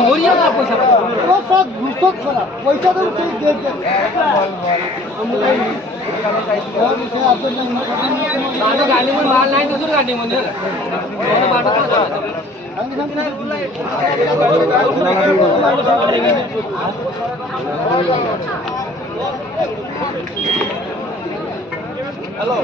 মরিয়া না পয়সা সব ঘুষক করা পয়সা তো সেই দিয়ে गाड़ी में माल नहीं दूसरी गाड़ी में हेलो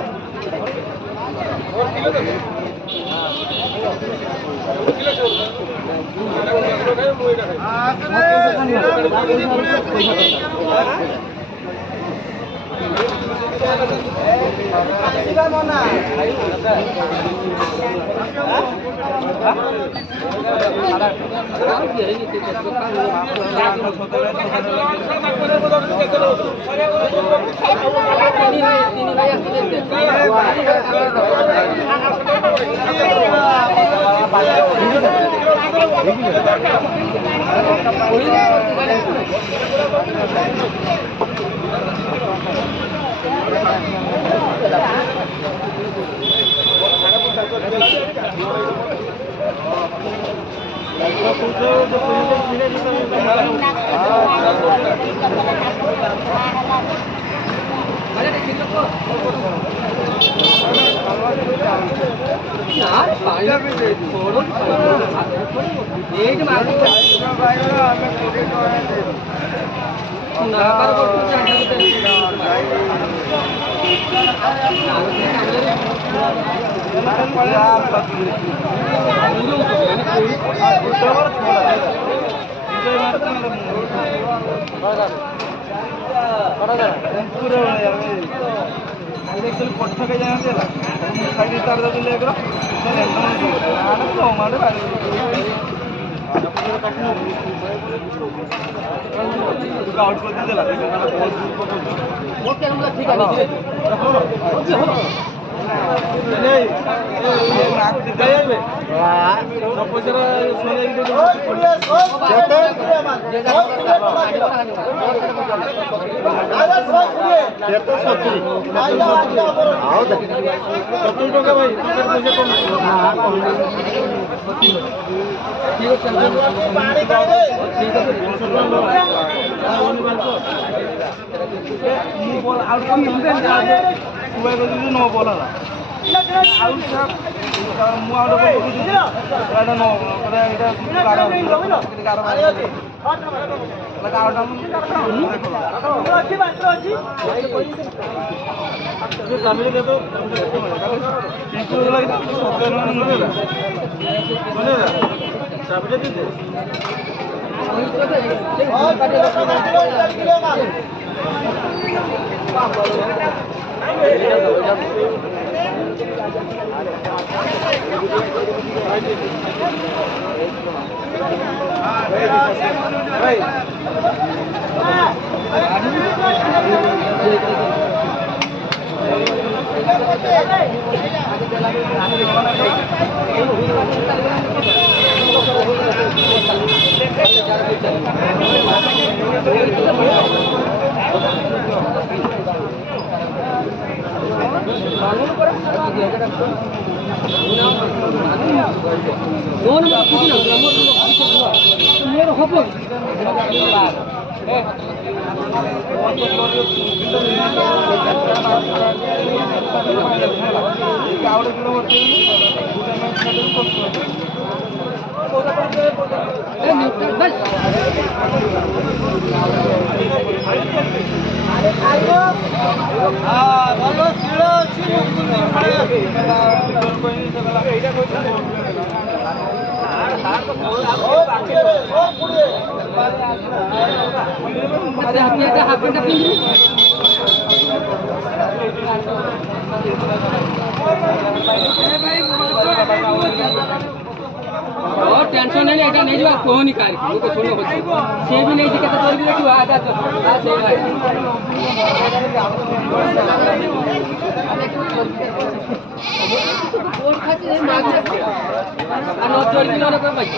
टेंशन नहीं है नहीं जो आपको नहीं कार की को सुनो बच्चे से भी नहीं दिक्कत तो भी देखो आ जा तो आ से भाई और खाते नहीं मांग अनो जोड़ किलो ना भाई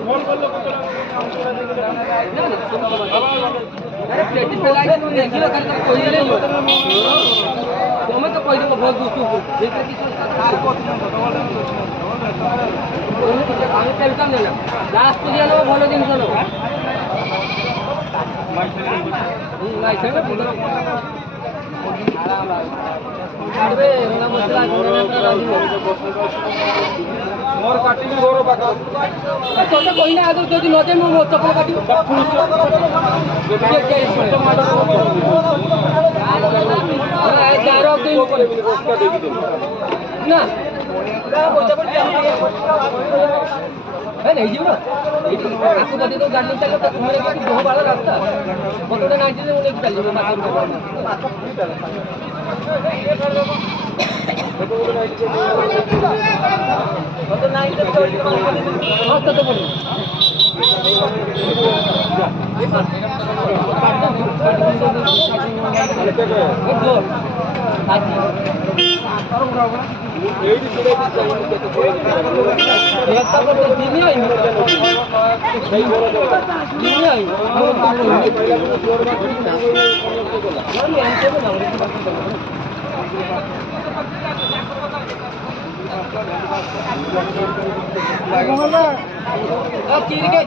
फोन कर लो अरे पेटी फैला के तू देखियो कल तक कोई नहीं हो तुम्हें तो कोई नहीं बहुत दूसरी देखते कि আমি টেনশন নেই না লাস্ট দিয়ে নেবো ভালো জিনিস নেবো তোকে কই না আগে যদি নজে মো চপ্পল কাটি না नहीं जीव ना आपको बता दो गाड़ी चल तो घूमने के बहुत बड़ा रास्ता बता ना चले उन्हें चल जाओ बता ना इधर तो हां तो बोलो चीर के